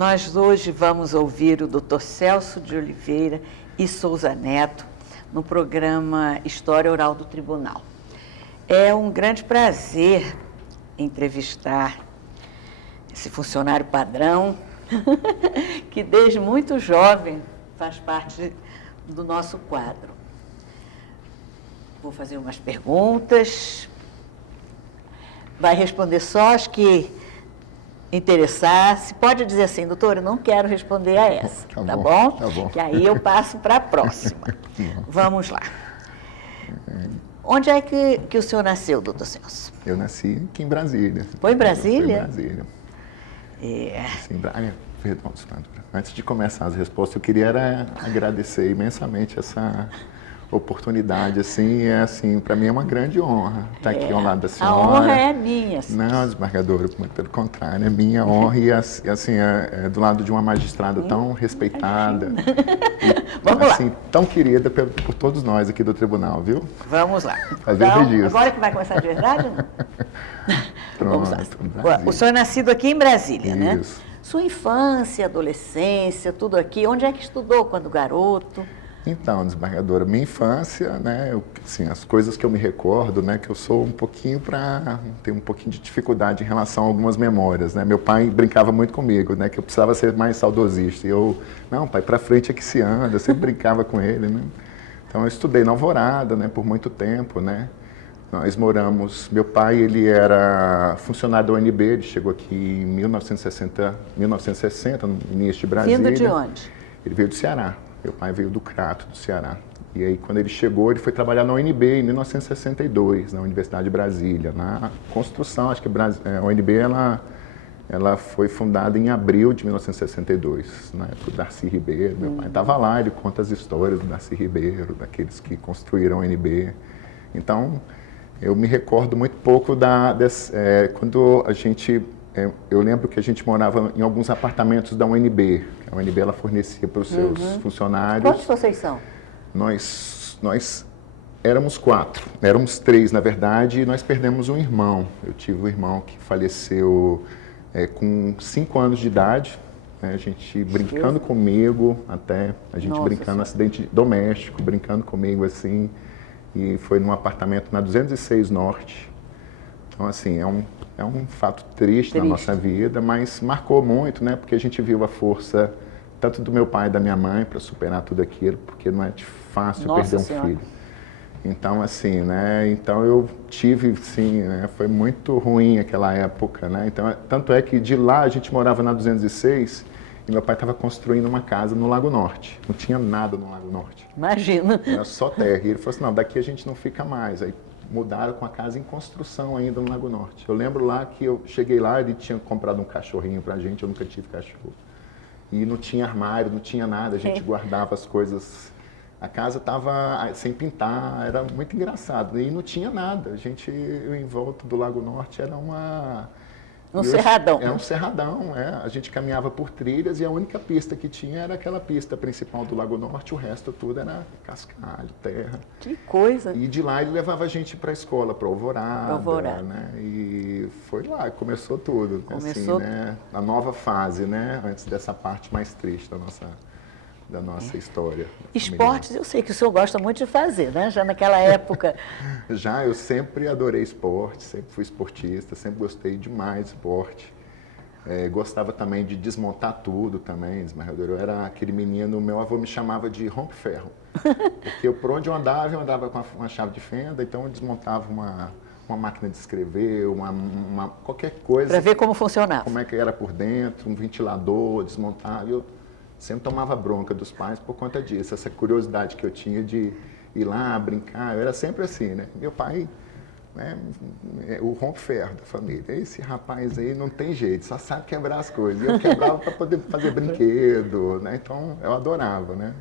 Nós hoje vamos ouvir o Dr. Celso de Oliveira e Souza Neto no programa História Oral do Tribunal. É um grande prazer entrevistar esse funcionário padrão que desde muito jovem faz parte do nosso quadro. Vou fazer umas perguntas, vai responder só as que interessar. Se pode dizer assim, doutor, eu não quero responder a essa, tá bom? Tá bom. Que aí eu passo para a próxima. Vamos lá. Onde é que o senhor nasceu, doutor Celso? Eu nasci aqui em Brasília. Foi em Brasília? Foi em Brasília. É. Sim, perdão, senadora. Antes de começar as respostas, eu queria agradecer imensamente essa oportunidade, assim, para mim é uma grande honra estar aqui ao lado da senhora. A honra é minha. Não, desembargadora, pelo contrário, é minha honra e, assim, do lado de uma magistrada tão respeitada, Vamos assim, lá. tão querida por todos nós aqui do tribunal, viu? Vamos lá. Fazer o registro. Agora que vai começar de verdade, não? Pronto, Vamos lá. Brasília. O senhor é nascido aqui em Brasília, né? Isso. Sua infância, adolescência, tudo aqui. Onde é que estudou quando garoto? Então, desembargadora, minha infância, né, assim, as coisas que eu me recordo, né, que eu sou tenho um pouquinho de dificuldade em relação a algumas memórias, né, meu pai brincava muito comigo, né, que eu precisava ser mais saudosista, e eu, não, pai, pra frente é que se anda, eu sempre brincava com ele, né, então eu estudei na Alvorada, né, por muito tempo, né, nós moramos, meu pai, ele era funcionário da UNB, ele chegou aqui em 1960, no início de Brasília. Vindo de onde? Ele veio do Ceará. Meu pai veio do Crato, do Ceará. E aí, quando ele chegou, ele foi trabalhar na UNB em 1962, na Universidade de Brasília, na construção. Acho que a UNB ela foi fundada em abril de 1962, na época do Darcy Ribeiro. Meu pai estava lá, ele conta as histórias do Darcy Ribeiro, daqueles que construíram a UNB. Então, eu me recordo muito pouco quando a gente... eu lembro que a gente morava em alguns apartamentos da UNB. A UNB ela fornecia para os seus funcionários. Quantos vocês são? Nós éramos 4, éramos 3 na verdade, e nós perdemos um irmão. Eu tive um irmão que faleceu com 5 anos de idade, né? A gente brincando comigo, até a gente brincando no acidente doméstico, brincando comigo assim, e foi num apartamento na 206 Norte. Então, assim, é um fato triste na nossa vida, mas marcou muito, né? Porque a gente viu a força tanto do meu pai e da minha mãe para superar tudo aquilo, porque não é fácil perder um filho. Então, assim, né? Então eu tive, sim, né? Foi muito ruim aquela época, né? Então, tanto é que de lá a gente morava na 206 e meu pai estava construindo uma casa no Lago Norte. Não tinha nada no Lago Norte. Imagina. Era só terra. E ele falou assim, não, daqui a gente não fica mais. Aí mudaram com a casa em construção ainda no Lago Norte. Eu lembro lá que eu cheguei lá, ele tinha comprado um cachorrinho pra gente, eu nunca tive cachorro. E não tinha armário, não tinha nada, a gente guardava as coisas. A casa estava sem pintar, era muito engraçado. E não tinha nada. Eu em volta do Lago Norte era cerradão. Era um cerradão, A gente caminhava por trilhas e a única pista que tinha era aquela pista principal do Lago Norte, o resto tudo era cascalho, terra. Que coisa! E de lá ele levava a gente para a escola, para Alvorada, né? E foi lá que começou tudo, assim, né? A nova fase, né? Antes dessa parte mais triste da nossa história. Esportes, eu sei que o senhor gosta muito de fazer, né? Já naquela época. Já, eu sempre adorei esporte, sempre fui esportista, sempre gostei demais de esporte. Gostava também de desmontar tudo também, desembargador. Eu era aquele menino, meu avô me chamava de rompe-ferro. Porque por onde eu andava com uma chave de fenda, então eu desmontava uma máquina de escrever, qualquer coisa. Para ver como funcionava. Como é que era por dentro, um ventilador, desmontava. Eu sempre tomava bronca dos pais por conta disso, essa curiosidade que eu tinha de ir lá, brincar. Eu era sempre assim, né? Meu pai, né, o rompe-ferro da família. Esse rapaz aí não tem jeito, só sabe quebrar as coisas. E eu quebrava para poder fazer brinquedo, né? Então, eu adorava, né?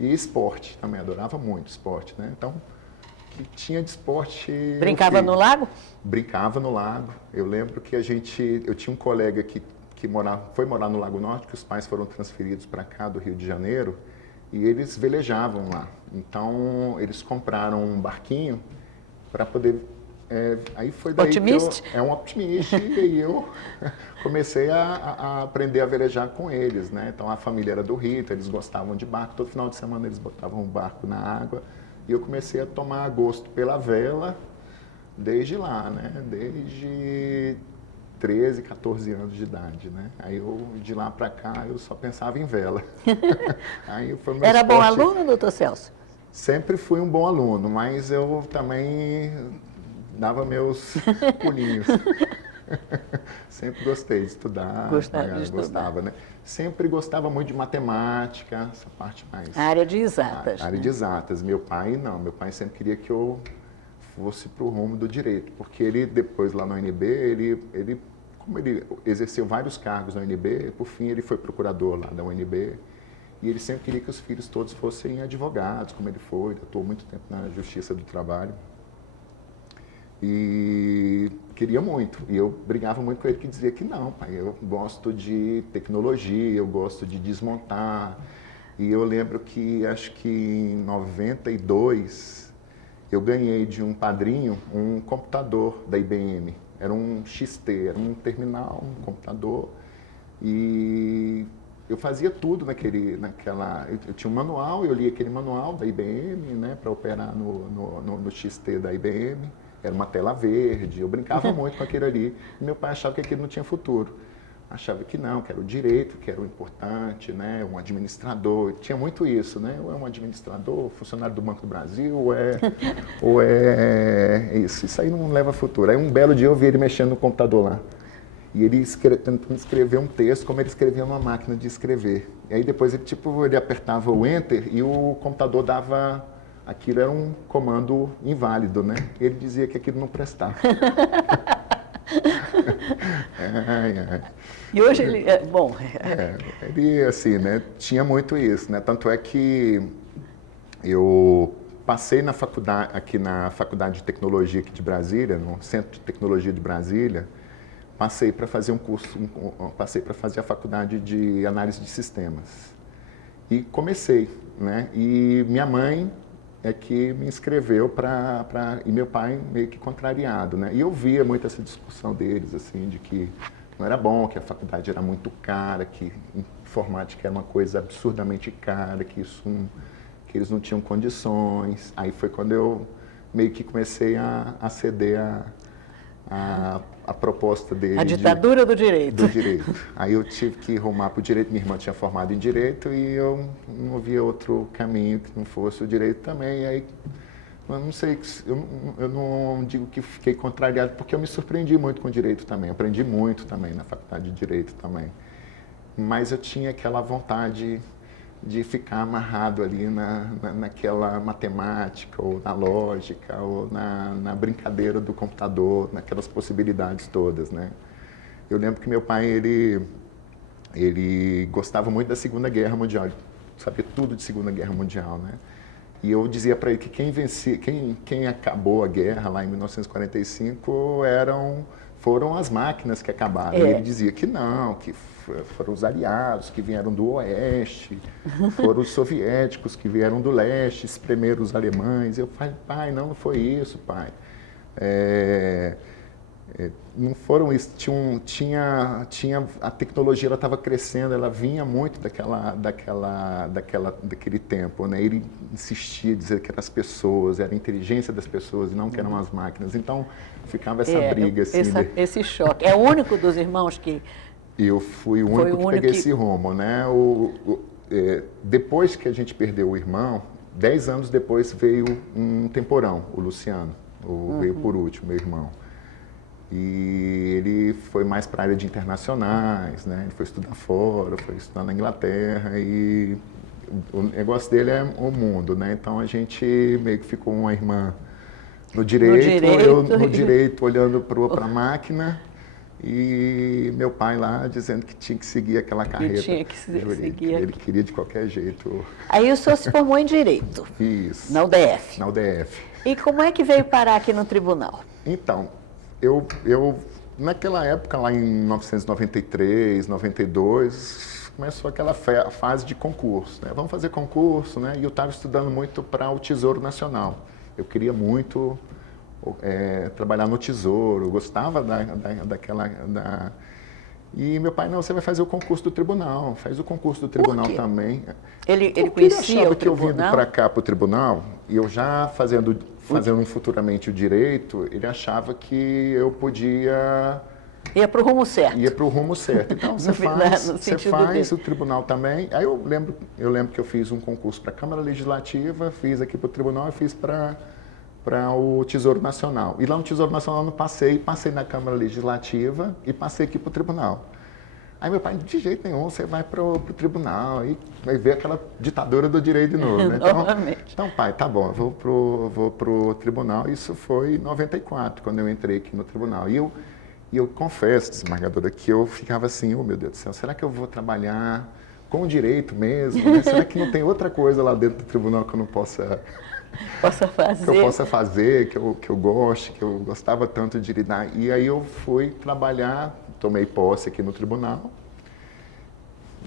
E esporte também, adorava muito esporte, né? Então, que tinha de esporte... Brincava no lago? Brincava no lago. Eu lembro que eu tinha um colega que foi morar no Lago Norte, que os pais foram transferidos para cá, do Rio de Janeiro, e eles velejavam lá. Então, eles compraram um barquinho para poder Aí foi daí Otimista? que eu... É um optimista, e aí eu comecei a aprender a velejar com eles, né? Então, a família era do Rito, eles gostavam de barco, todo final de semana eles botavam um barco na água, e eu comecei a tomar gosto pela vela desde lá, né? Desde 13, 14 anos de idade, né? Aí de lá para cá, eu só pensava em vela. Aí foi meu Era esporte. bom aluno, doutor Celso? Sempre fui um bom aluno, mas eu também dava meus pulinhos. Sempre gostei de estudar. Gostava, né? Sempre gostava muito de matemática, essa parte mais... A área de exatas. A área né? de exatas. Meu pai, não. Meu pai sempre queria que eu fosse para o rumo do direito, porque ele, depois lá no UNB, como ele exerceu vários cargos na UNB, por fim ele foi procurador lá da UNB, e ele sempre queria que os filhos todos fossem advogados, como ele foi, atuou muito tempo na Justiça do Trabalho. E queria muito, e eu brigava muito com ele, que dizia que não, pai, eu gosto de tecnologia, eu gosto de desmontar. E eu lembro que, acho que em 92, eu ganhei de um padrinho um computador da IBM. Era um XT, era um terminal, um computador. E eu fazia tudo naquela... Eu tinha um manual, eu lia aquele manual da IBM, né, para operar no XT da IBM. Era uma tela verde, eu brincava muito com aquilo ali. E meu pai achava que aquilo não tinha futuro. Achava que não, que era o direito, que era o importante, né? Um administrador. Tinha muito isso, né? Ou é um administrador, funcionário do Banco do Brasil, ou é isso. Isso aí não leva a futuro. Aí um belo dia eu vi ele mexendo no computador lá. E ele tentando escrever um texto como ele escrevia numa máquina de escrever. E aí depois ele apertava o Enter e o computador dava... Aquilo era um comando inválido, né? Ele dizia que aquilo não prestava. E hoje ele... Bom... ele, assim, né? Tinha muito isso, né? Tanto é que eu passei na faculdade, aqui na Faculdade de Tecnologia aqui de Brasília, no Centro de Tecnologia de Brasília, passei para fazer um curso, passei para fazer a Faculdade de Análise de Sistemas. E comecei, né? E minha mãe é que me inscreveu e meu pai meio que contrariado, né? E eu via muito essa discussão deles, assim, de que não era bom, que a faculdade era muito cara, que informática era uma coisa absurdamente cara, que eles não tinham condições. Aí foi quando eu meio que comecei a ceder a proposta dele. A ditadura do direito. Do direito. Aí eu tive que rumar para o direito. Minha irmã tinha formado em direito e eu não via outro caminho que não fosse o direito também. Aí, eu não sei, eu não digo que fiquei contrariado, porque eu me surpreendi muito com o direito também. Aprendi muito também na faculdade de direito também. Mas eu tinha aquela vontade de ficar amarrado ali naquela matemática, ou na lógica, ou na brincadeira do computador, naquelas possibilidades todas, né? Eu lembro que meu pai, ele gostava muito da Segunda Guerra Mundial, ele sabia tudo de Segunda Guerra Mundial, né? E eu dizia para ele que quem acabou a guerra lá em 1945 foram as máquinas que acabaram. E ele dizia que não, que foram os aliados que vieram do oeste, foram os soviéticos que vieram do leste, espremeram os alemães. Eu falei, pai, não foi isso, pai. Não foram isso. A tecnologia, ela estava crescendo, ela vinha muito daquele tempo, né? Ele insistia, dizer que eram as pessoas, era a inteligência das pessoas e não que eram as máquinas. Então ficava essa briga assim. Esse choque. É o único dos irmãos que... Eu fui o único que peguei esse rumo, né? Depois que a gente perdeu o irmão, 10 anos depois veio um temporão, o Luciano, veio por último, meu irmão. E ele foi mais para a área de internacionais, né? Ele foi estudar fora, foi estudar na Inglaterra e o negócio dele é o mundo, né? Então a gente meio que ficou uma irmã no direito. Eu no direito olhando para a máquina e meu pai lá dizendo que tinha que seguir aquela carreira. Tinha que seguir. Ele queria de qualquer jeito. Aí o senhor se formou em Direito. Isso. Na UDF. Na UDF. E como é que veio parar aqui no tribunal? Então, eu naquela época, lá em 1993, 92, começou aquela fase de concurso, né? Vamos fazer concurso, né? E eu estava estudando muito para o Tesouro Nacional. Eu queria muito trabalhar no Tesouro, gostava E meu pai, não, você vai fazer o concurso do tribunal, faz o concurso do tribunal também. Ele Porque conhecia ele achava o que eu vindo tribunal? para cá, para o tribunal, e eu já fazendo futuramente o direito, ele achava que eu podia... Ia para o rumo certo. Ia para o rumo certo. Então, No você sentido faz dele. o tribunal também. Aí eu lembro que eu fiz um concurso para a Câmara Legislativa, fiz aqui para o tribunal e fiz para o Tesouro Nacional. E lá no Tesouro Nacional eu não passei na Câmara Legislativa e passei aqui para o tribunal. Aí meu pai, de jeito nenhum, você vai para o tribunal e vai ver aquela ditadura do direito de novo, né? Então, pai, tá bom, eu vou pro tribunal. Isso foi em 94, quando eu entrei aqui no tribunal. E eu confesso, desembargadora, que eu ficava assim, oh meu Deus do céu, será que eu vou trabalhar com o direito mesmo? Né? Será que não tem outra coisa lá dentro do tribunal que eu não possa fazer? Que eu possa fazer, que eu goste, que eu gostava tanto de lidar. E aí eu fui trabalhar, tomei posse aqui no tribunal,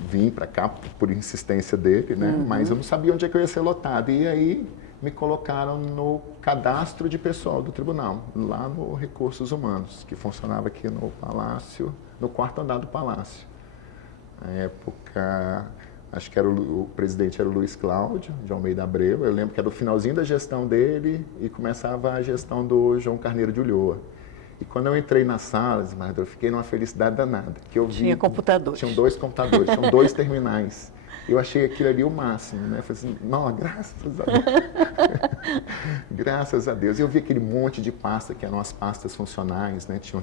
vim para cá por insistência dele, né? Mas eu não sabia onde é que eu ia ser lotado. E aí me colocaram no cadastro de pessoal do tribunal, lá no Recursos Humanos, que funcionava aqui no Palácio, no quarto andar do Palácio. Na época, acho que o presidente era o Luiz Cláudio de Almeida Abreu. Eu lembro que era o finalzinho da gestão dele e começava a gestão do João Carneiro de Ulloa. E quando eu entrei nas salas, eu fiquei numa felicidade danada. Que eu vi, tinha computadores. Tinham 2 computadores, tinham 2 terminais. Eu achei aquilo ali o máximo, né? Eu falei assim, não, graças a Deus. Graças a Deus. E eu vi aquele monte de pasta, que eram as pastas funcionais, né? Tinha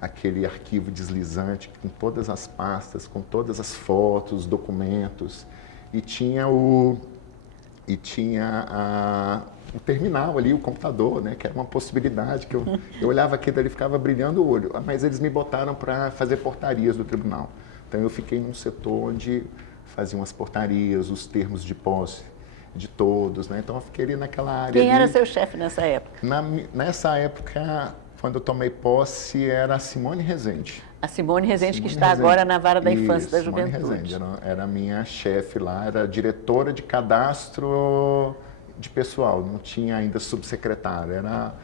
aquele arquivo deslizante com todas as pastas, com todas as fotos, documentos. E tinha o terminal ali, o computador, né? Que era uma possibilidade que eu olhava aquilo ali e ficava brilhando o olho. Mas eles me botaram para fazer portarias do tribunal. Então eu fiquei num setor onde faziam as portarias, os termos de posse de todos, né? Então eu fiquei ali naquela área. Quem era seu chefe nessa época? Nessa época, quando eu tomei posse, era a Simone Rezende. A Simone Rezende, que está agora na Vara da Infância e da Juventude. Simone Rezende, era a minha chefe lá, era diretora de cadastro de pessoal, não tinha ainda subsecretário, era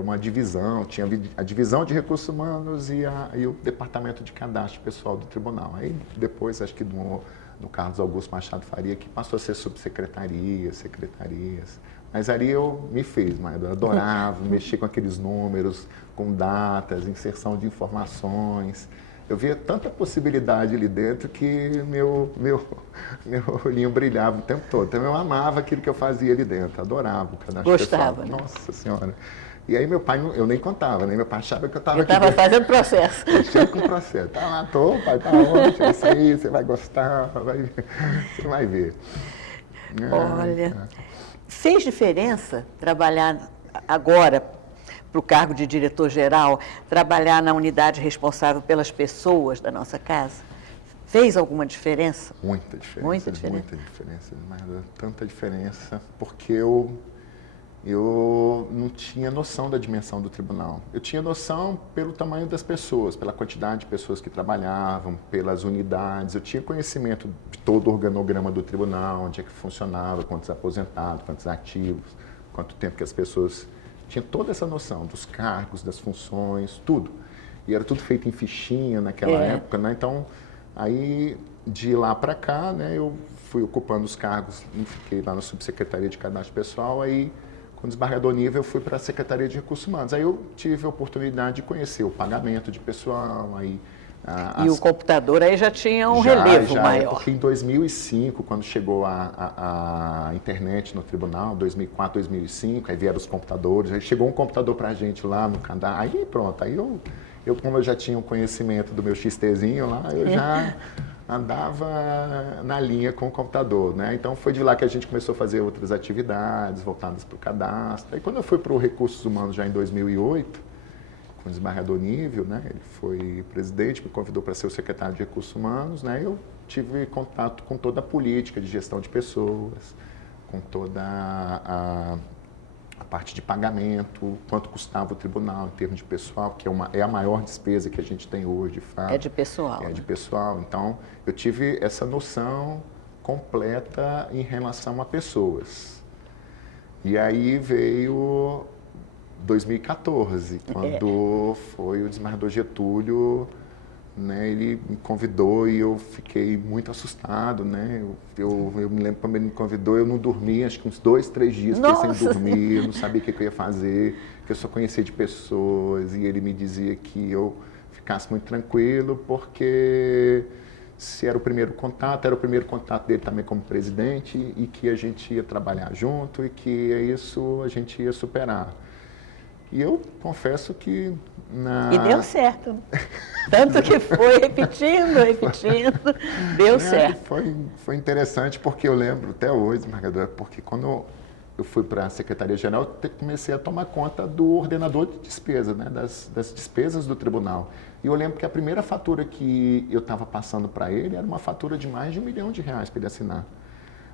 uma divisão, tinha a divisão de recursos humanos e o departamento de cadastro pessoal do tribunal. Aí depois, acho que no Carlos Augusto Machado Faria, que passou a ser subsecretaria, secretarias. Mas ali eu me fiz, mas eu adorava mexer com aqueles números, com datas, inserção de informações. Eu via tanta possibilidade ali dentro que meu olhinho brilhava o tempo todo. Então eu amava aquilo que eu fazia ali dentro, adorava o cadastro Gostava, pessoal. né? Nossa Senhora. E aí meu pai, eu nem contava, né? Meu pai achava que eu estava aqui. Eu estava fazendo processo. Mexendo com o processo. Tá lá, pai, tá ótimo, isso aí, você vai gostar, você vai ver. Olha, fez diferença trabalhar agora para o cargo de diretor-geral, trabalhar na unidade responsável pelas pessoas da nossa casa? Fez alguma diferença? Muita diferença. Muita diferença? Muita diferença, mas tanta diferença, porque eu não tinha noção da dimensão do tribunal. Eu tinha noção pelo tamanho das pessoas, pela quantidade de pessoas que trabalhavam, pelas unidades. Eu tinha conhecimento de todo o organograma do tribunal, onde é que funcionava, quantos aposentados, quantos ativos, quanto tempo que as pessoas... Tinha toda essa noção dos cargos, das funções, tudo. E era tudo feito em fichinha naquela época, né? Então, aí, de lá para cá, né, eu fui ocupando os cargos, fiquei lá na Subsecretaria de Cadastro Pessoal, aí, com desembargador nível, eu fui para a Secretaria de Recursos Humanos. Aí eu tive a oportunidade de conhecer o pagamento de pessoal, aí... E o computador aí já tinha um relevo maior. Porque em 2005, quando chegou a internet no tribunal, 2004, 2005, aí vieram os computadores, aí chegou um computador para a gente lá no cadastro, aí pronto, aí como eu já tinha o conhecimento do meu XTzinho lá, eu já andava na linha com o computador, né? Então foi de lá que a gente começou a fazer outras atividades voltadas para o cadastro. Aí quando eu fui para o Recursos Humanos já em 2008, com o desembargador Nível, né? Ele foi presidente, me convidou para ser o secretário de Recursos Humanos, né? Eu tive contato com toda a política de gestão de pessoas, com toda a parte de pagamento, quanto custava o tribunal em termos de pessoal, que é a maior despesa que a gente tem hoje, de fato. É de pessoal. É de pessoal. Então, eu tive essa noção completa em relação a pessoas. E aí veio 2014, quando foi o desembargador Getúlio, né, ele me convidou e eu fiquei muito assustado, né? Eu me lembro quando ele me convidou, eu não dormi, acho que uns 2, 3 dias fiquei sem dormir, eu não sabia o que eu ia fazer, que eu só conhecia de pessoas, e ele me dizia que eu ficasse muito tranquilo, porque se era o primeiro contato dele também como presidente, e que a gente ia trabalhar junto e que isso a gente ia superar. E eu confesso que E deu certo. Tanto que foi repetindo, deu certo. Foi interessante porque eu lembro até hoje, Margadora, porque quando eu fui para a Secretaria-Geral, eu comecei a tomar conta do ordenador de despesa, né, das despesas do tribunal. E eu lembro que a primeira fatura que eu estava passando para ele era uma fatura de mais de R$1 milhão para ele assinar.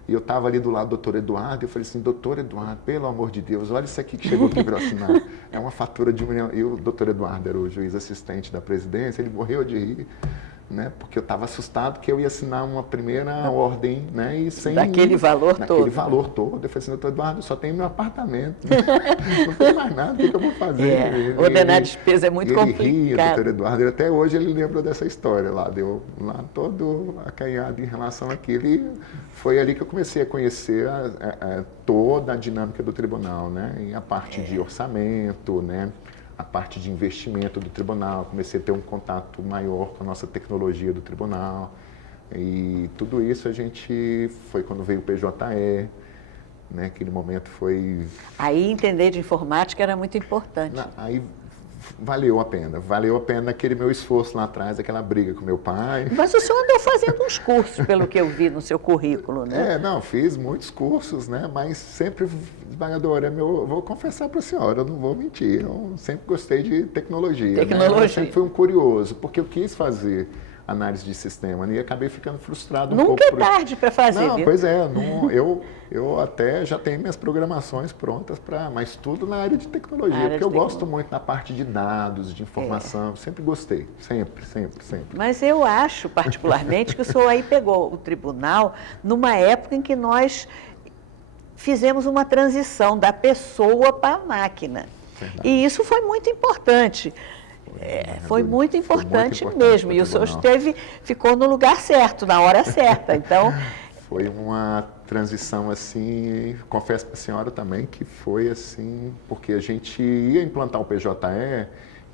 E eu estava ali do lado do doutor Eduardo, e eu falei assim, doutor Eduardo, pelo amor de Deus, olha isso aqui que chegou aqui para eu assinar. É uma fatura de R$1 milhão. E o doutor Eduardo era o juiz assistente da presidência, ele morreu de rir, né? Porque eu estava assustado que eu ia assinar uma primeira ordem, né? E sem daquele valor todo. Daquele valor todo. Eu falei assim, doutor Eduardo, só tem meu apartamento, não tem mais nada, o que eu vou fazer? Ordenar despesa é muito complicado. Ele ria, doutor Eduardo, até hoje ele lembra dessa história lá, deu lá todo acanhado em relação àquilo. E foi ali que eu comecei a conhecer toda a dinâmica do tribunal, né? E a parte de orçamento, né? A parte de investimento do tribunal, comecei a ter um contato maior com a nossa tecnologia do tribunal. E tudo isso a gente foi quando veio o PJE, né? Aquele momento foi... Aí entender de informática era muito importante. Aí valeu a pena aquele meu esforço lá atrás, aquela briga com meu pai. Mas o senhor andou fazendo uns cursos, pelo que eu vi no seu currículo, né? Fiz muitos cursos, né? Mas sempre, desembargadora, eu vou confessar para a senhora, eu não vou mentir, eu sempre gostei de tecnologia. Né? Eu sempre fui um curioso, porque eu quis fazer análise de sistema, né? E acabei ficando frustrado um pouco. Nunca é tarde para fazer, não, viu? Pois é, eu até já tenho minhas programações prontas, mas tudo na área de tecnologia, porque eu gosto muito da parte de dados, de informação, sempre gostei, sempre. Mas eu acho, particularmente, que o senhor aí pegou o tribunal numa época em que nós fizemos uma transição da pessoa para a máquina. Verdade. E isso foi muito importante. Foi muito importante mesmo. E o senhor ficou no lugar certo, na hora certa. Então, foi uma transição assim, confesso para a senhora também que foi assim, porque a gente ia implantar o PJE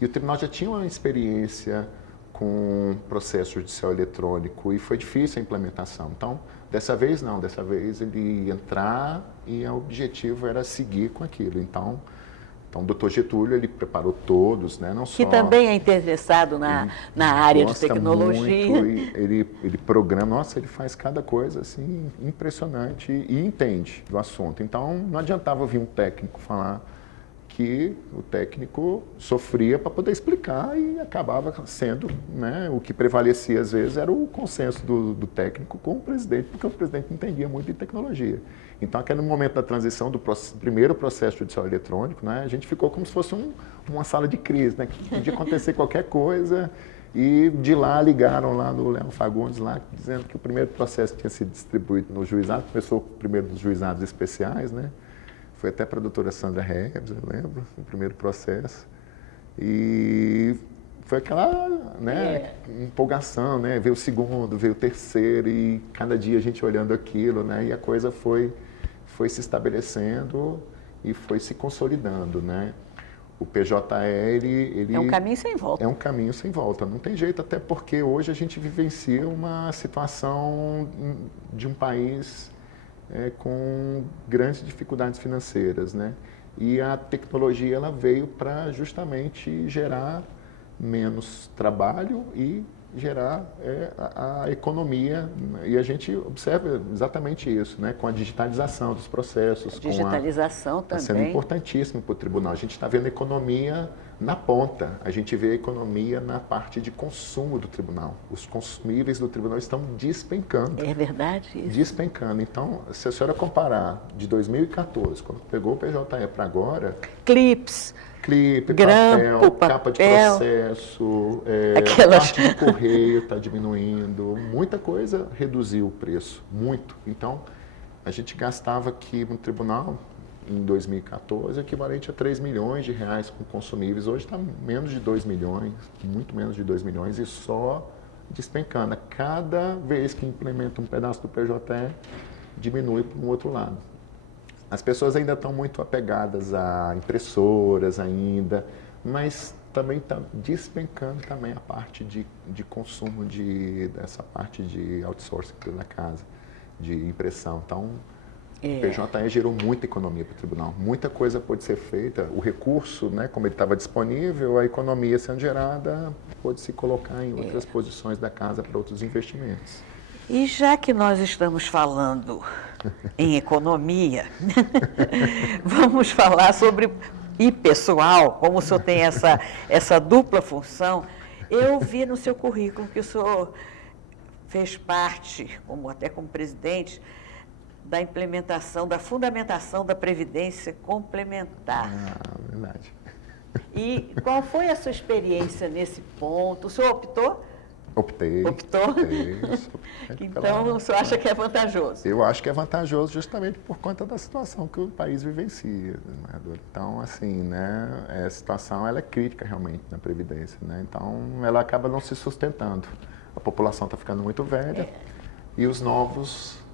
e o tribunal já tinha uma experiência com processo judicial eletrônico e foi difícil a implementação. Então, dessa vez não, dessa vez ele ia entrar e o objetivo era seguir com aquilo. Então, o doutor Getúlio, ele preparou todos, né? Não só... Que também é interessado na área de tecnologia. Muito, ele programa, ele faz cada coisa assim impressionante e entende do assunto. Então, não adiantava vir um técnico falar que o técnico sofria para poder explicar e acabava sendo, né? O que prevalecia às vezes era o consenso do técnico com o presidente, porque o presidente não entendia muito de tecnologia. Então, aquele momento da transição do primeiro processo judicial eletrônico, né, a gente ficou como se fosse uma sala de crise, né, que podia acontecer qualquer coisa, e de lá ligaram lá no Leão Fagundes, lá, dizendo que o primeiro processo tinha sido distribuído no juizado, começou primeiro nos juizados especiais, né, foi até para a doutora Sandra Reves, eu lembro, o primeiro processo, e foi aquela, né, empolgação, né, veio o segundo, veio o terceiro, e cada dia a gente olhando aquilo, né, e a coisa foi se estabelecendo e foi se consolidando, né. O PJE, ele... É um caminho sem volta. É um caminho sem volta, não tem jeito, até porque hoje a gente vivencia uma situação de um país com grandes dificuldades financeiras, né, e a tecnologia, ela veio para justamente gerar menos trabalho e gerar a economia, e a gente observa exatamente isso, né? Com a digitalização dos processos. A digitalização também. Está sendo importantíssimo para o tribunal. A gente está vendo a economia na ponta, a gente vê a economia na parte de consumo do tribunal. Os consumíveis do tribunal estão despencando. É verdade isso. Despencando. Então, se a senhora comparar de 2014, quando pegou o PJE para agora... Clipe, grampo, papel, capa de processo, parte de correio está diminuindo, muita coisa reduziu o preço, muito. Então, a gente gastava aqui no tribunal, em 2014, equivalente a 3 milhões de reais com consumíveis. Hoje está menos de 2 milhões, muito menos de 2 milhões e só despencando. Cada vez que implementa um pedaço do PJE, diminui para um outro lado. As pessoas ainda estão muito apegadas a impressoras ainda, mas também está despencando também a parte de consumo dessa parte de outsourcing da casa, de impressão. Então, o PJE gerou muita economia para o tribunal. Muita coisa pode ser feita. O recurso, né, como ele estava disponível, a economia sendo gerada, pode se colocar em outras posições da casa para outros investimentos. E já que nós estamos falando em economia, vamos falar sobre pessoal, como o senhor tem essa dupla função. Eu vi no seu currículo que o senhor fez parte, até como presidente, da implementação, da fundamentação da Previdência Complementar. Verdade. E qual foi a sua experiência nesse ponto? O senhor optou? Optei. Optou? Optei. Então, o senhor acha que é vantajoso? Eu acho que é vantajoso justamente por conta da situação que o país vivencia, né? Então, assim, né, a situação ela é crítica realmente na Previdência, né? Então, ela acaba não se sustentando. A população está ficando muito velha e os novos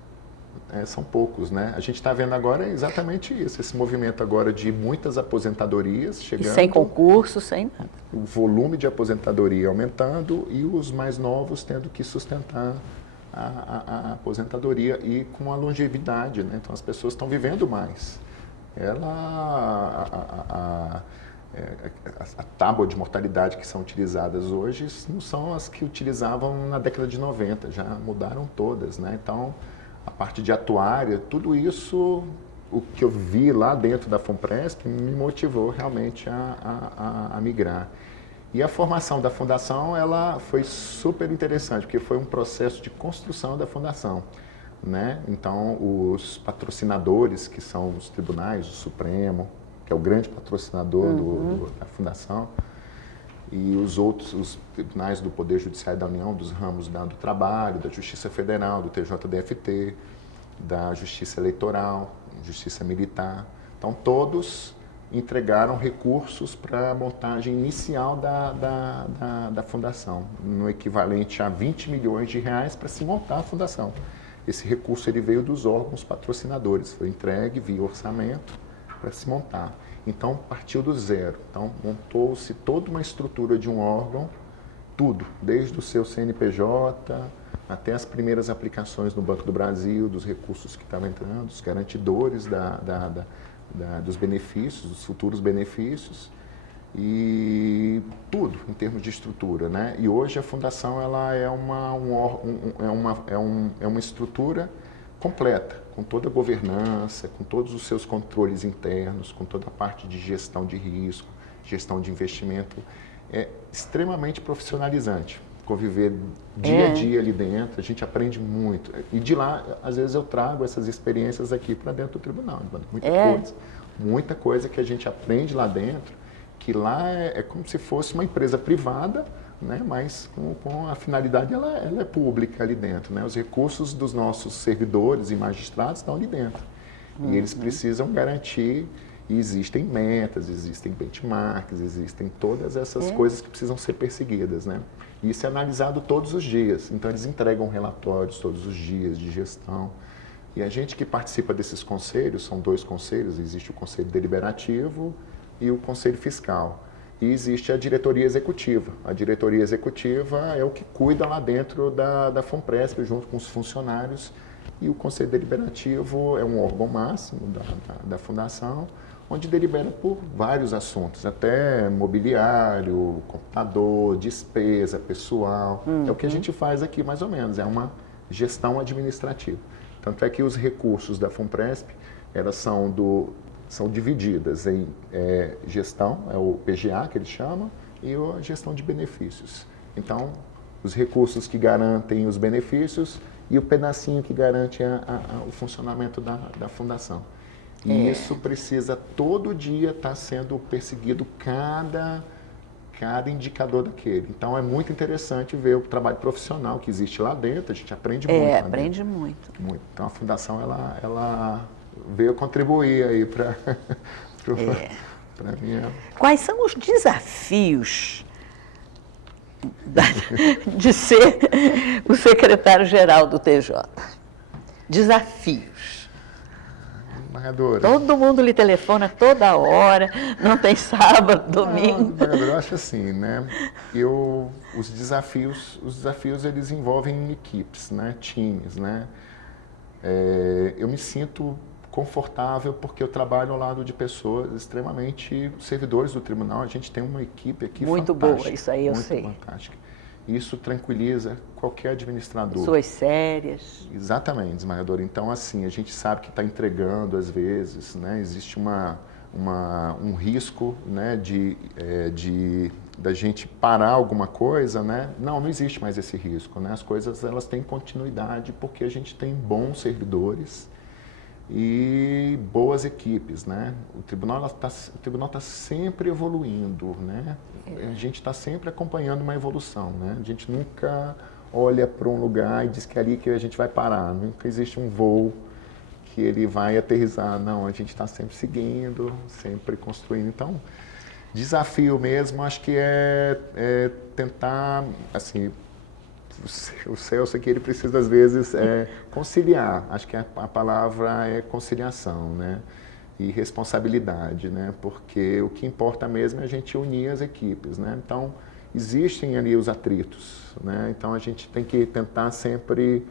são poucos, né? A gente está vendo agora exatamente isso, esse movimento agora de muitas aposentadorias chegando. E sem concurso, sem nada. O volume de aposentadoria aumentando e os mais novos tendo que sustentar a aposentadoria e com a longevidade, né? Então as pessoas estão vivendo mais. A tábua de mortalidade que são utilizadas hoje não são as que utilizavam na década de 90, já mudaram todas, né? Então a parte de atuária, tudo isso, o que eu vi lá dentro da FUNPRESP me motivou realmente a migrar. E a formação da fundação, ela foi super interessante, porque foi um processo de construção da fundação, né? Então, os patrocinadores, que são os tribunais, o Supremo, que é o grande patrocinador da fundação, e os tribunais do Poder Judiciário da União, dos ramos do Trabalho, da Justiça Federal, do TJDFT, da Justiça Eleitoral, Justiça Militar. Então, todos entregaram recursos para a montagem inicial da fundação, no equivalente a 20 milhões de reais para se montar a fundação. Esse recurso ele veio dos órgãos patrocinadores, foi entregue via orçamento para se montar. Então, partiu do zero. Então, montou-se toda uma estrutura de um órgão, tudo, desde o seu CNPJ até as primeiras aplicações no Banco do Brasil, dos recursos que estavam entrando, os garantidores dos benefícios, dos futuros benefícios, e tudo em termos de estrutura, né? E hoje a Fundação ela é uma estrutura completa, com toda a governança, com todos os seus controles internos, com toda a parte de gestão de risco, gestão de investimento. É extremamente profissionalizante. Conviver dia a dia ali dentro, a gente aprende muito. E de lá, às vezes, eu trago essas experiências aqui para dentro do tribunal. Muita coisa que a gente aprende lá dentro, que lá é como se fosse uma empresa privada, né? Mas com a finalidade, ela é pública ali dentro, né? Os recursos dos nossos servidores e magistrados estão ali dentro. E eles precisam garantir, e existem metas, existem benchmarks, existem todas essas coisas que precisam ser perseguidas, né? E isso é analisado todos os dias. Então, eles entregam relatórios todos os dias de gestão. E a gente que participa desses conselhos, são 2 conselhos, existe o Conselho Deliberativo e o Conselho Fiscal. E existe a diretoria executiva. A diretoria executiva é o que cuida lá dentro da FUNPRESP, junto com os funcionários. E o Conselho Deliberativo é um órgão máximo da Fundação, onde delibera por vários assuntos, até mobiliário, computador, despesa, pessoal. É o que a gente faz aqui, mais ou menos, é uma gestão administrativa. Tanto é que os recursos da FUNPRESP, elas são divididas em gestão, é o PGA que eles chamam, e a gestão de benefícios. Então, os recursos que garantem os benefícios e o pedacinho que garante o funcionamento da fundação. E isso precisa todo dia estar sendo perseguido cada indicador daquele. Então, é muito interessante ver o trabalho profissional que existe lá dentro, a gente aprende muito. Aprende muito. Então, a fundação, ela veio contribuir aí para minha... Quais são os desafios de ser o secretário-geral do TJ? Desafios. Desembargadora. Todo mundo lhe telefona toda hora, não tem sábado, domingo. Desembargadora, eu acho assim, né? Os desafios eles envolvem equipes, né? Times, né? Eu me sinto confortável porque eu trabalho ao lado de pessoas extremamente servidores do tribunal. A gente tem uma equipe aqui muito fantástica, boa, isso aí eu muito sei. Fantástica. Isso tranquiliza qualquer administrador. Pessoas sérias. Exatamente, desembargador. Então, assim, a gente sabe que está entregando às vezes, né? Existe um risco, né, da gente parar alguma coisa, né? Não existe mais esse risco, né? As coisas elas têm continuidade porque a gente tem bons servidores e boas equipes, né? O tribunal está sempre evoluindo, né? A gente está sempre acompanhando uma evolução, né? A gente nunca olha para um lugar e diz que é ali que a gente vai parar. Nunca existe um voo que ele vai aterrissar. Não, a gente está sempre seguindo, sempre construindo. Então, desafio mesmo, acho que é tentar, assim, o Celso aqui, ele precisa, às vezes, conciliar. Acho que a palavra é conciliação, né? E responsabilidade, né? Porque o que importa mesmo é a gente unir as equipes, né? Então, existem ali os atritos, né? Então, a gente tem que tentar sempre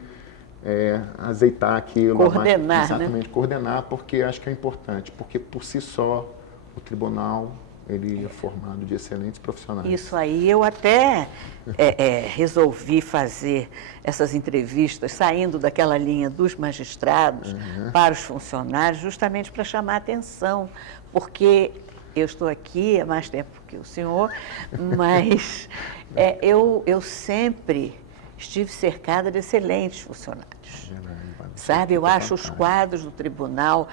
azeitar aquilo. Coordenar, exatamente, né? coordenar, porque acho que é importante, porque por si só o tribunal ele é formado de excelentes profissionais. Isso aí, eu até resolvi fazer essas entrevistas saindo daquela linha dos magistrados para os funcionários, justamente para chamar a atenção, porque eu estou aqui há mais tempo que o senhor, mas eu sempre estive cercada de excelentes funcionários. Sabe, eu acho os quadros do tribunal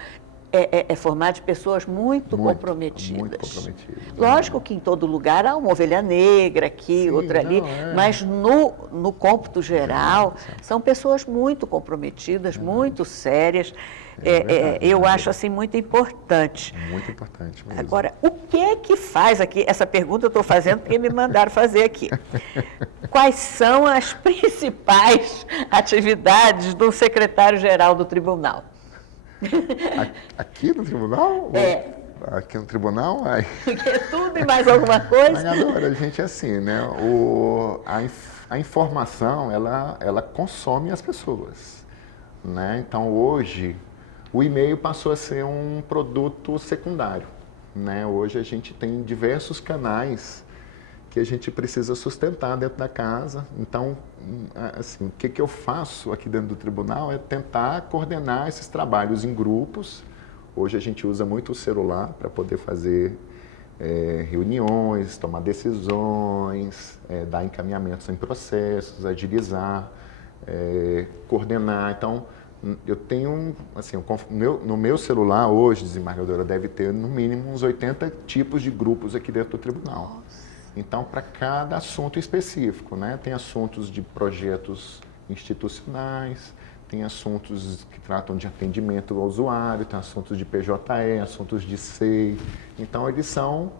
formado de pessoas muito comprometidas. Muito comprometidas. Lógico que em todo lugar há uma ovelha negra aqui, sim, outra ali, mas no cômputo geral são pessoas muito comprometidas, muito sérias. Eu acho assim muito importante. Muito importante mesmo. Agora, o que faz aqui? Essa pergunta eu estou fazendo porque me mandaram fazer aqui. Quais são as principais atividades do secretário-geral do tribunal? Aqui no tribunal? Aqui no tribunal? Porque tudo e mais alguma coisa? Agora, a gente é assim, né? A informação, ela consome as pessoas, né? Então, hoje, o e-mail passou a ser um produto secundário, né? Hoje, a gente tem diversos canais que a gente precisa sustentar dentro da casa. Então, assim, o que eu faço aqui dentro do tribunal é tentar coordenar esses trabalhos em grupos. Hoje a gente usa muito o celular para poder fazer reuniões, tomar decisões, dar encaminhamentos em processos, agilizar, coordenar. Então, eu tenho, assim, no meu celular hoje, desembargadora, deve ter no mínimo uns 80 tipos de grupos aqui dentro do tribunal. Então, para cada assunto específico, né? Tem assuntos de projetos institucionais, tem assuntos que tratam de atendimento ao usuário, tem assuntos de PJE, assuntos de SEI. Então, eles são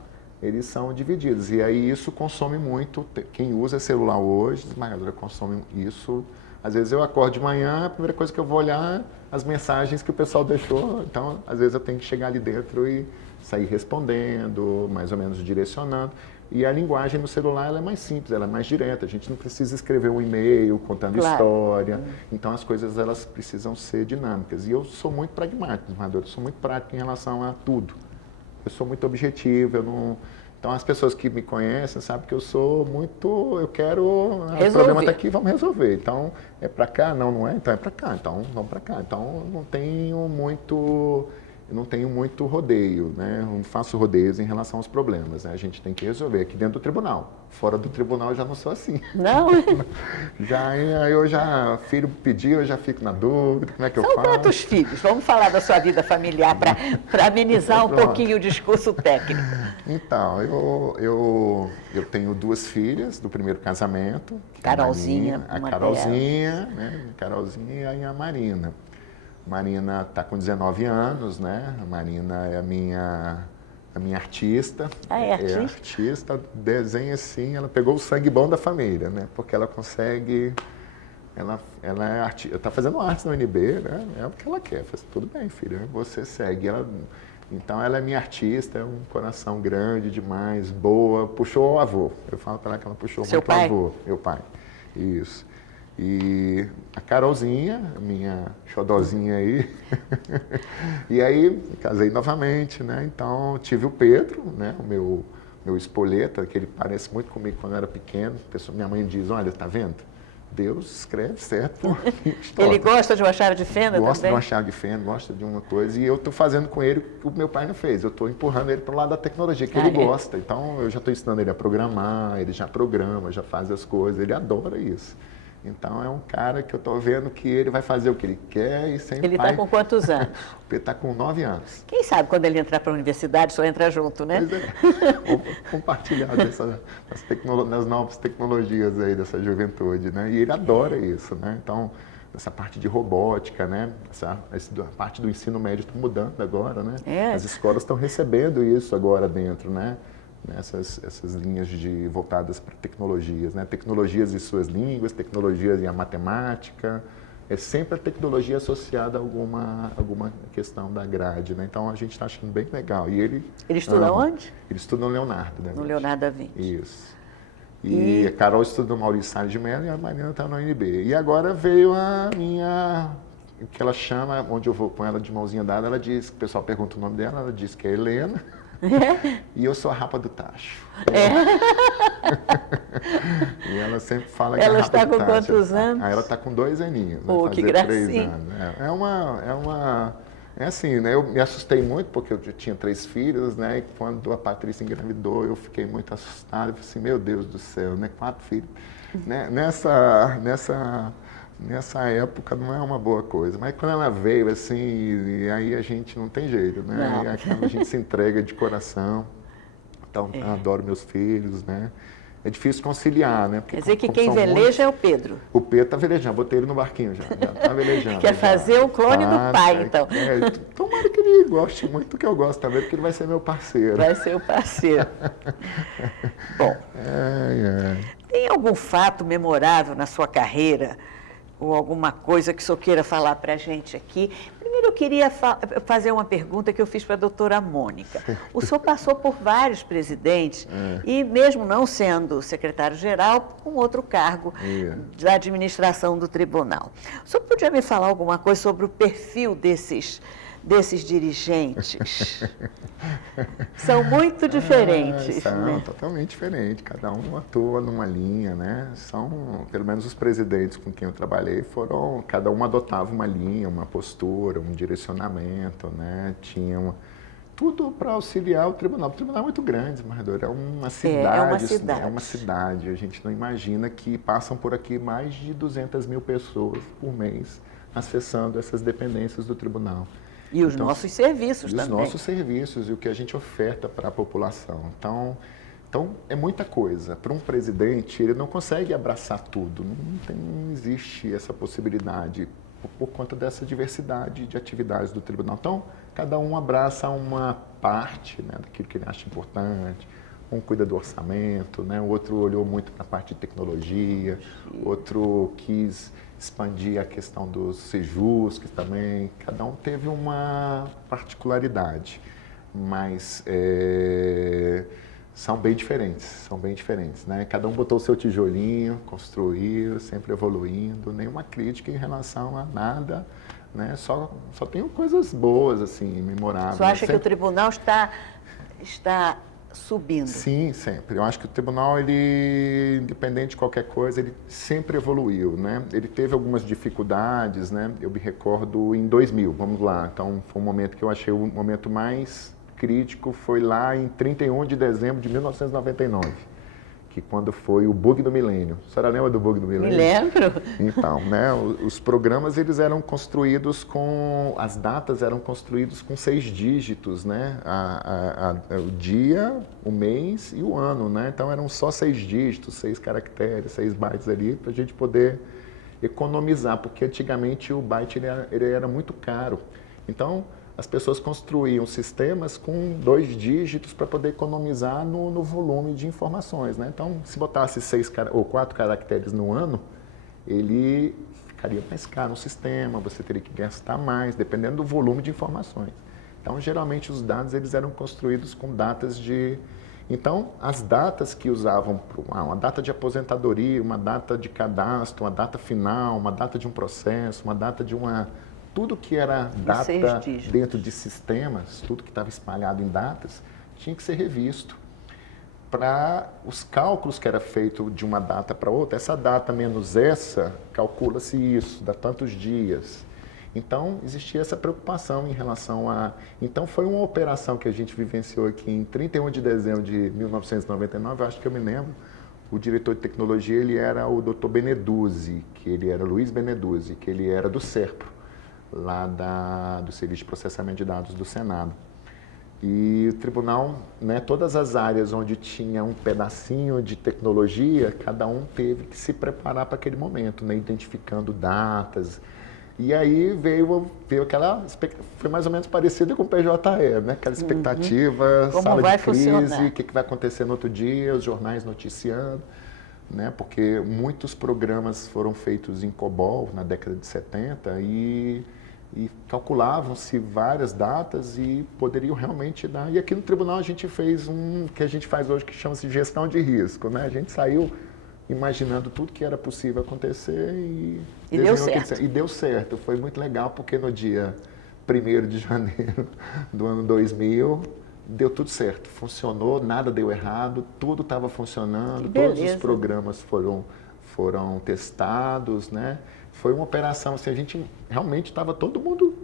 divididos. E aí isso consome muito. Quem usa celular hoje, desembargadora, consome isso. Às vezes eu acordo de manhã, a primeira coisa que eu vou olhar as mensagens que o pessoal deixou. Então, às vezes eu tenho que chegar ali dentro e sair respondendo, mais ou menos direcionando. E a linguagem no celular ela é mais simples, ela é mais direta. A gente não precisa escrever um e-mail contando história. Então as coisas elas precisam ser dinâmicas. E eu sou muito pragmático, eu sou muito prático em relação a tudo. Eu sou muito objetivo, eu não... Então as pessoas que me conhecem sabem que eu sou muito... Eu quero... O problema está aqui, vamos resolver. Então é para cá? Não é? Então é para cá. Então vamos para cá. Então eu não tenho muito rodeio, né? Eu não faço rodeios em relação aos problemas, né? A gente tem que resolver aqui dentro do tribunal. Fora do tribunal eu já não sou assim. Não? Filho pediu, eu já fico na dúvida, como é que eu faço? São quantos filhos? Vamos falar da sua vida familiar para amenizar um pouquinho o discurso técnico. Então, eu tenho 2 filhas do primeiro casamento. Carolzinha, a Carolzinha, né? A Carolzinha e a Marina. A Marina está com 19 anos, né? A Marina é a minha artista. Ah, é artista? É artista, desenha assim, ela pegou o sangue bom da família, né? Porque ela consegue... Ela é artista, está fazendo artes na UNB, né? É o que ela quer. Faz tudo bem, filha, você segue. Então ela é minha artista, é um coração grande demais, boa. Puxou o avô. Eu falo para ela que ela puxou Seu muito pai? o avô. Meu pai. Isso. E a Carolzinha, minha xodozinha aí. E aí, casei novamente, né? Então, tive o Pedro, né? O meu espoleta, que ele parece muito comigo quando eu era pequeno. Minha mãe diz, olha, tá vendo? Deus escreve certo. Ele gosta de uma chave de fenda gosta também? De uma chave de fenda, gosta de uma coisa. E eu estou fazendo com ele o que o meu pai não fez. Eu estou empurrando ele para o lado da tecnologia, que ele gosta. Então, eu já estou ensinando ele a programar, ele já programa, já faz as coisas. Ele adora isso. Então, é um cara que eu estou vendo que ele vai fazer o que ele quer e sem Ele está com quantos anos? Ele está com 9 anos. Quem sabe quando ele entrar para a universidade, só entra junto, né? Pois é. Vamos compartilhar nas novas tecnologias aí dessa juventude, né? E ele adora isso, né? Então, essa parte de robótica, né? Essa parte do ensino médio está mudando agora, né? As escolas estão recebendo isso agora dentro, né? Essas linhas voltadas para tecnologias, né? Tecnologias e suas línguas, tecnologias e a matemática. É sempre a tecnologia associada a alguma questão da grade, né? Então, a gente está achando bem legal. E ele estuda onde? Ele estuda no Leonardo, né? No Leonardo da Vinci. Isso. E a Carol estuda no Maurício Salles de Mello e a Marina está na UNB. E agora veio o que ela chama, onde eu vou com ela de mãozinha dada, ela diz, o pessoal pergunta o nome dela, ela diz que é Helena. E eu sou a Rapa do Tacho. E ela sempre fala que ela é a Rapa está do com Tacho. quantos anos? Ela está com 2 aninhos. Oh, vai que fazer 3 gracinha. anos. É assim, né? Eu me assustei muito porque eu já tinha 3 filhos, né? E quando a Patrícia engravidou, eu fiquei muito assustado. Eu falei assim, meu Deus do céu, né? 4 filhos. Né? Nessa época não é uma boa coisa. Mas quando ela veio, assim, e aí a gente não tem jeito, né? E acaba a gente se entrega de coração. Então, eu adoro meus filhos, né? É difícil conciliar, né? Porque, quer dizer que quem veleja é o Pedro. O Pedro está velejando, botei ele no barquinho já está velejando. Quer fazer o clone do pai, então. Tomara que ele goste muito do que eu gosto também, porque ele vai ser meu parceiro. Vai ser o parceiro. Bom, tem algum fato memorável na sua carreira ou alguma coisa que o senhor queira falar para a gente aqui? Primeiro, eu queria fazer uma pergunta que eu fiz para a doutora Mônica. O senhor passou por vários presidentes e, mesmo não sendo secretário-geral, com outro cargo da administração do tribunal. O senhor podia me falar alguma coisa sobre o perfil desses dirigentes? São muito diferentes. São né? totalmente diferentes, cada um atua numa linha, né? Pelo menos os presidentes com quem eu trabalhei, cada um adotava uma linha, uma postura, um direcionamento, né? Tudo para auxiliar o tribunal. O tribunal é muito grande, Marredor, é uma cidade. É uma cidade. A gente não imagina que passam por aqui mais de 200 mil pessoas por mês acessando essas dependências do tribunal. E os nossos serviços também. Os nossos serviços e o que a gente oferta para a população. Então, é muita coisa. Para um presidente, ele não consegue abraçar tudo. Não existe essa possibilidade por conta dessa diversidade de atividades do tribunal. Então, cada um abraça uma parte, né, daquilo que ele acha importante. Um cuida do orçamento, né? O outro olhou muito para a parte de tecnologia, outro quis expandir a questão dos sejus, que também cada um teve uma particularidade, mas são bem diferentes, né? Cada um botou o seu tijolinho, construiu, sempre evoluindo, nenhuma crítica em relação a nada, né? Só tenho coisas boas, assim, memoráveis. Você acha que o tribunal está subindo? Sim, sempre. Eu acho que o tribunal, independente de qualquer coisa, ele sempre evoluiu, né? Ele teve algumas dificuldades, né? Eu me recordo em 2000, vamos lá. Então, foi um momento que eu achei o momento mais crítico, foi lá em 31 de dezembro de 1999, que quando foi o bug do milênio. A senhora lembra do bug do milênio? Me lembro. Então, né, os programas, eles eram construídos as datas eram construídas com 6 dígitos, né? O dia, o mês e o ano, né? Então, eram só 6 dígitos, 6 caracteres, 6 bytes ali, para a gente poder economizar, porque antigamente o byte ele era muito caro. Então, as pessoas construíam sistemas com 2 dígitos para poder economizar no volume de informações, né? Então, se botasse 6 ou 4 caracteres no ano, ele ficaria mais caro no sistema, você teria que gastar mais, dependendo do volume de informações. Então, geralmente, os dados eles eram construídos com datas de... Então, as datas que usavam, uma data de aposentadoria, uma data de cadastro, uma data final, uma data de um processo, uma data de uma... Tudo que era data dentro de sistemas, tudo que estava espalhado em datas, tinha que ser revisto. Para os cálculos que era feito de uma data para outra, essa data menos essa, calcula-se isso, dá tantos dias. Então, existia essa preocupação em relação a... Então, foi uma operação que a gente vivenciou aqui em 31 de dezembro de 1999, acho que eu me lembro, o diretor de tecnologia ele era o Dr. Beneduzzi, que ele era Luiz Beneduzzi, que ele era do SERPRO, lá do Serviço de Processamento de Dados do Senado. E o tribunal, né, todas as áreas onde tinha um pedacinho de tecnologia, cada um teve que se preparar para aquele momento, né, identificando datas. E aí veio aquela, foi mais ou menos parecida com o PJE, né? Aquela expectativa, sala de crise, o que vai acontecer no outro dia, os jornais noticiando, né? Porque muitos programas foram feitos em COBOL na década de 70 e calculavam-se várias datas e poderiam realmente dar. E aqui no tribunal a gente fez que a gente faz hoje que chama-se gestão de risco, né? A gente saiu imaginando tudo que era possível acontecer e deu certo. E deu certo. Foi muito legal porque no dia 1º de janeiro do ano 2000 deu tudo certo. Funcionou, nada deu errado, tudo estava funcionando, todos os programas foram testados, né? Foi uma operação, assim, a gente realmente estava todo mundo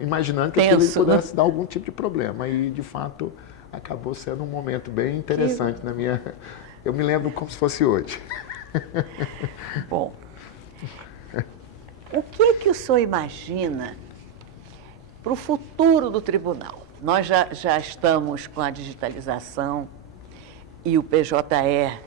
imaginando que aquilo pudesse dar algum tipo de problema. E, de fato, acabou sendo um momento bem interessante na minha... Eu me lembro como se fosse hoje. Bom, o que o senhor imagina para o futuro do tribunal? Nós já estamos com a digitalização e o PJE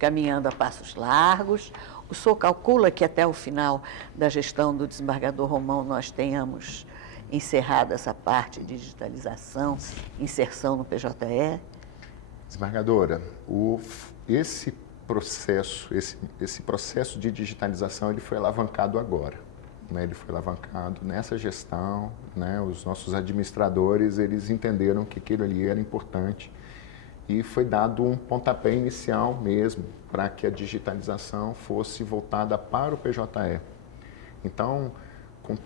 caminhando a passos largos. O senhor calcula que até o final da gestão do desembargador Romão nós tenhamos encerrado essa parte de digitalização, inserção no PJE? Desembargadora, esse processo de digitalização ele foi alavancado agora, né? Ele foi alavancado nessa gestão, né? Os nossos administradores eles entenderam que aquilo ali era importante e foi dado um pontapé inicial mesmo para que a digitalização fosse voltada para o PJE. Então, com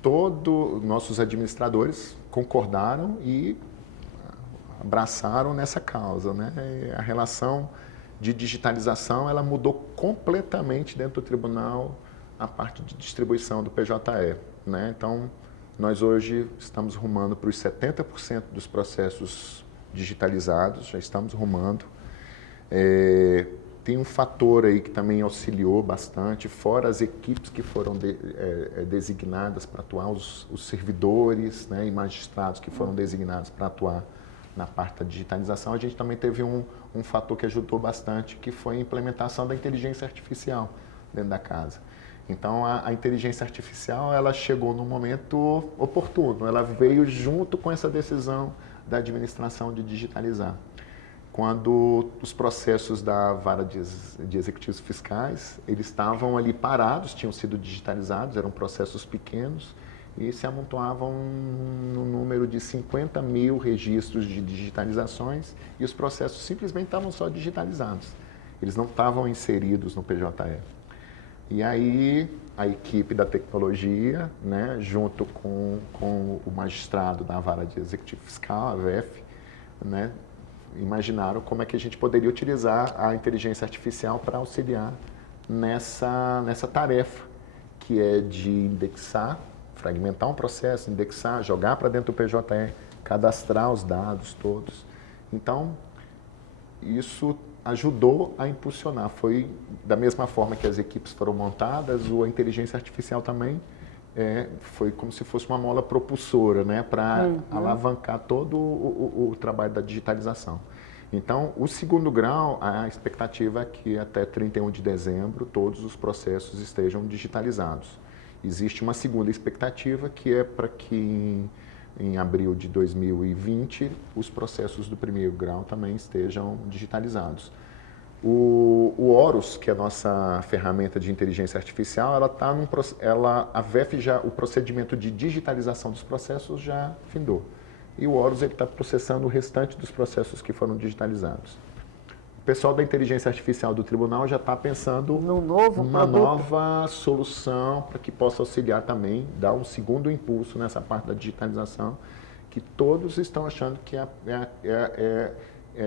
todos nossos administradores concordaram e abraçaram nessa causa, né? E a relação de digitalização ela mudou completamente dentro do tribunal a parte de distribuição do PJE, né? Então, nós hoje estamos rumando para os 70% dos processos digitalizados, já estamos rumando. Tem um fator aí que também auxiliou bastante, fora as equipes que foram designadas para atuar, os servidores, né, e magistrados que foram designados para atuar na parte da digitalização, a gente também teve um fator que ajudou bastante, que foi a implementação da inteligência artificial dentro da casa. Então, a inteligência artificial, ela chegou num momento oportuno, ela veio junto com essa decisão da administração de digitalizar. Quando os processos da vara de executivos fiscais, eles estavam ali parados, tinham sido digitalizados, eram processos pequenos, e se amontoavam no número de 50 mil registros de digitalizações e os processos simplesmente estavam só digitalizados. Eles não estavam inseridos no PJE. E aí a equipe da tecnologia, né, junto com o magistrado da vara de executivo fiscal, a VEF, né, imaginaram como é que a gente poderia utilizar a inteligência artificial para auxiliar nessa tarefa, que é de indexar, fragmentar um processo, indexar, jogar para dentro do PJE, cadastrar os dados todos. Então, isso ajudou a impulsionar. Foi da mesma forma que as equipes foram montadas, a inteligência artificial também foi como se fosse uma mola propulsora, né, para alavancar todo o trabalho da digitalização. Então, o segundo grau, a expectativa é que até 31 de dezembro todos os processos estejam digitalizados. Existe uma segunda expectativa que é para que em abril de 2020 os processos do primeiro grau também estejam digitalizados. O Horus, que é a nossa ferramenta de inteligência artificial, a VEF já, o procedimento de digitalização dos processos já findou. E o Horus está processando o restante dos processos que foram digitalizados. O pessoal da inteligência artificial do tribunal já está pensando numa nova solução para que possa auxiliar também, dar um segundo impulso nessa parte da digitalização, que todos estão achando que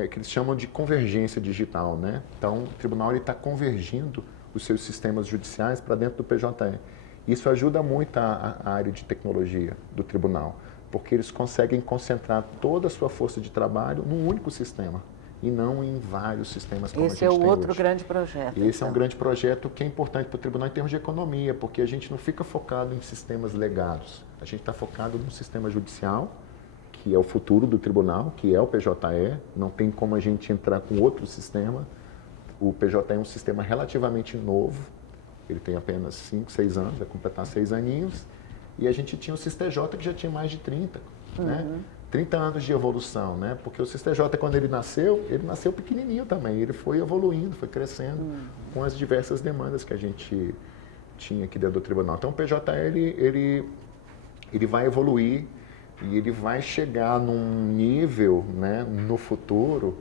que eles chamam de convergência digital, né? Então, o tribunal está convergindo os seus sistemas judiciais para dentro do PJE. Isso ajuda muito a área de tecnologia do tribunal, porque eles conseguem concentrar toda a sua força de trabalho num único sistema e não em vários sistemas como a gente tem hoje. Esse é o outro grande projeto. Esse é um grande projeto que é importante para o tribunal em termos de economia, porque a gente não fica focado em sistemas legados. A gente está focado no sistema judicial, que é o futuro do tribunal, que é o PJE. Não tem como a gente entrar com outro sistema. O PJE é um sistema relativamente novo. Ele tem apenas 5, 6 anos, vai completar 6 aninhos. E a gente tinha o SISTJ, que já tinha mais de 30, né? 30 anos de evolução, né? Porque o SISTJ, quando ele nasceu pequenininho também. Ele foi evoluindo, foi crescendo com as diversas demandas que a gente tinha aqui dentro do tribunal. Então, o PJE, ele vai evoluir e ele vai chegar num nível, né, no futuro,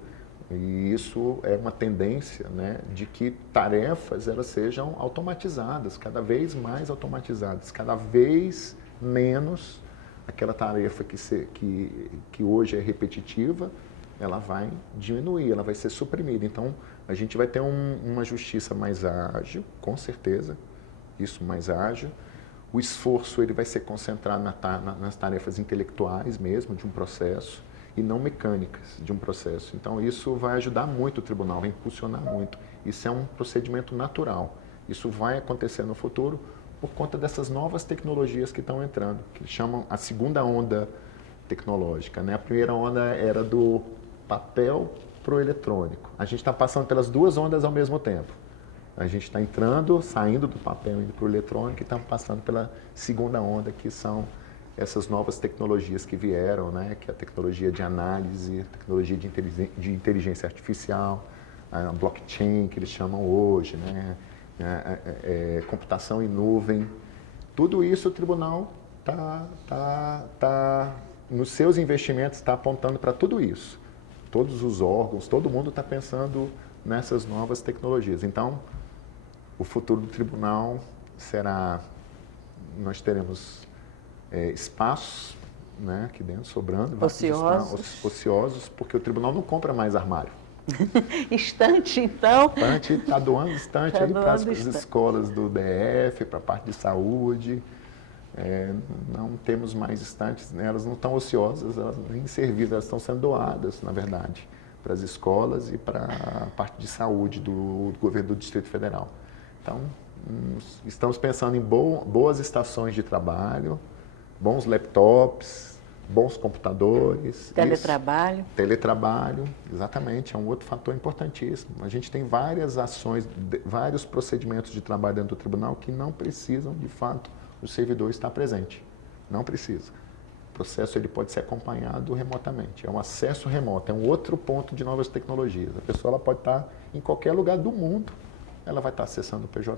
e isso é uma tendência, né, de que tarefas elas sejam automatizadas, cada vez mais automatizadas, cada vez menos aquela tarefa que hoje é repetitiva, ela vai diminuir, ela vai ser suprimida. Então, a gente vai ter uma justiça mais ágil, com certeza, isso mais ágil. O esforço ele vai ser concentrado nas tarefas intelectuais mesmo de um processo e não mecânicas de um processo. Então, isso vai ajudar muito o tribunal, vai impulsionar muito. Isso é um procedimento natural. Isso vai acontecer no futuro por conta dessas novas tecnologias que estão entrando, que chamam a segunda onda tecnológica, né? A primeira onda era do papel para o eletrônico. A gente está passando pelas duas ondas ao mesmo tempo. A gente está entrando, saindo do papel, indo para o eletrônico e estamos passando pela segunda onda, que são essas novas tecnologias que vieram, né? Que é a tecnologia de análise, a tecnologia de inteligência artificial, a blockchain, que eles chamam hoje, né? Computação em nuvem. Tudo isso o tribunal nos seus investimentos está apontando para tudo isso. Todos os órgãos, todo mundo está pensando nessas novas tecnologias. Então, o futuro do tribunal será, nós teremos espaços, né, aqui dentro, sobrando. Ociosos, porque o tribunal não compra mais armário. Estante, então? Estante, está doando estante aí para as escolas do DF, para a parte de saúde. Não temos mais estantes, né? Elas não estão ociosas, elas nem servidas, elas estão sendo doadas, na verdade, para as escolas e para a parte de saúde do governo do Distrito Federal. Então, estamos pensando em boas estações de trabalho, bons laptops, bons computadores. Teletrabalho, exatamente, é um outro fator importantíssimo. A gente tem várias ações, vários procedimentos de trabalho dentro do tribunal que não precisam, de fato, o servidor estar presente. Não precisa. O processo ele pode ser acompanhado remotamente. É um acesso remoto, é um outro ponto de novas tecnologias. A pessoa ela pode estar em qualquer lugar do mundo. Ela vai estar acessando o PJE,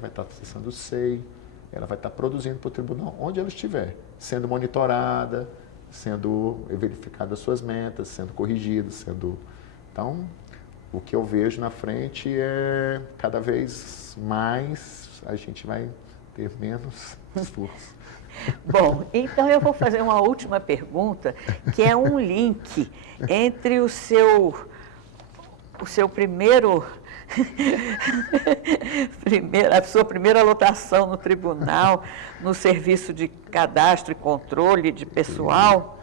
vai estar acessando o SEI, ela vai estar produzindo para o tribunal onde ela estiver, sendo monitorada, sendo verificadas suas metas, sendo corrigidas, Então, o que eu vejo na frente é cada vez mais a gente vai ter menos esforço. Bom, então eu vou fazer uma última pergunta, que é um link entre a sua primeira lotação no tribunal, no serviço de cadastro e controle de pessoal,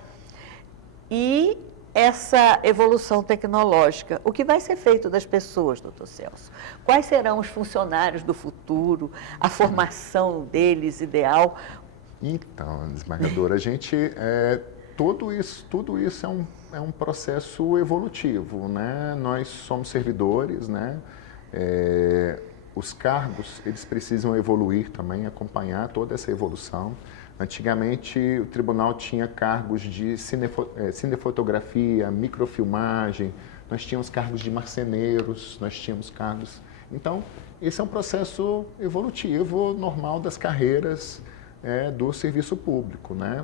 e essa evolução tecnológica. O que vai ser feito das pessoas, doutor Celso? Quais serão os funcionários do futuro, a formação deles ideal? Então, desembargadora, a gente tudo isso é um processo evolutivo, né? Nós somos servidores, né? Os cargos, eles precisam evoluir também, acompanhar toda essa evolução. Antigamente, o tribunal tinha cargos de cinefotografia, microfilmagem, nós tínhamos cargos de marceneiros, nós tínhamos cargos... Então, esse é um processo evolutivo normal das carreiras do serviço público, né?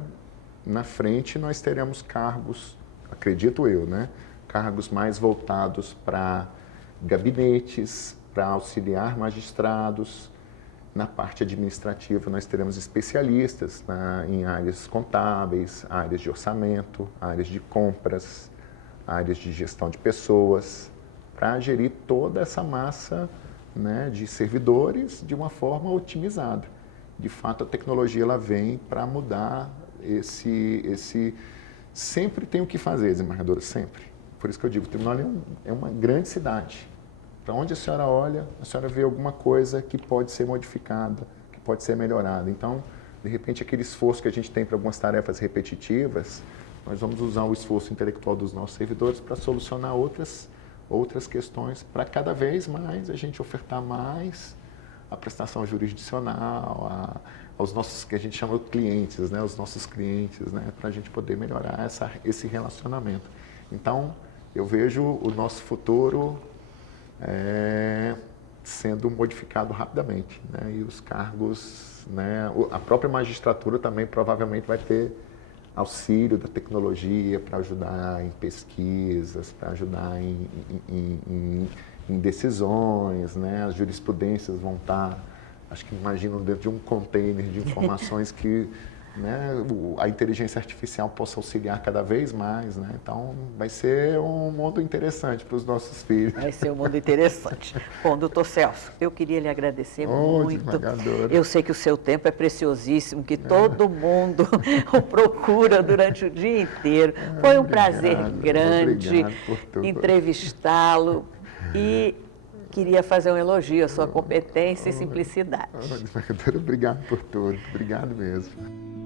Na frente, nós teremos cargos, acredito eu, né? Cargos mais voltados para gabinetes, para auxiliar magistrados. Na parte administrativa, nós teremos especialistas em áreas contábeis, áreas de orçamento, áreas de compras, áreas de gestão de pessoas, para gerir toda essa massa, né, de servidores de uma forma otimizada. De fato, a tecnologia ela vem para mudar esse... Sempre tem o que fazer, desembargadora, sempre. Por isso que eu digo, o tribunal é uma grande cidade. Para onde a senhora olha, a senhora vê alguma coisa que pode ser modificada, que pode ser melhorada. Então, de repente, aquele esforço que a gente tem para algumas tarefas repetitivas, nós vamos usar o esforço intelectual dos nossos servidores para solucionar outras questões, para cada vez mais a gente ofertar mais a prestação jurisdicional, aos nossos, que a gente chama de clientes, né? Os nossos clientes, né? Para a gente poder melhorar esse relacionamento. Então, eu vejo o nosso futuro sendo modificado rapidamente, né? E os cargos, né? A própria magistratura também provavelmente vai ter auxílio da tecnologia para ajudar em pesquisas, para ajudar em decisões, né? As jurisprudências vão estar, acho que imaginam, dentro de um container de informações que, né, a inteligência artificial possa auxiliar cada vez mais, né? Então, vai ser um mundo interessante para os nossos filhos. Vai ser um mundo interessante. Bom, doutor Celso, eu queria lhe agradecer muito. Eu sei que o seu tempo é preciosíssimo, que todo mundo o procura durante o dia inteiro. Foi um prazer grande entrevistá-lo e queria fazer um elogio à sua competência e simplicidade. Obrigado por tudo. Obrigado mesmo.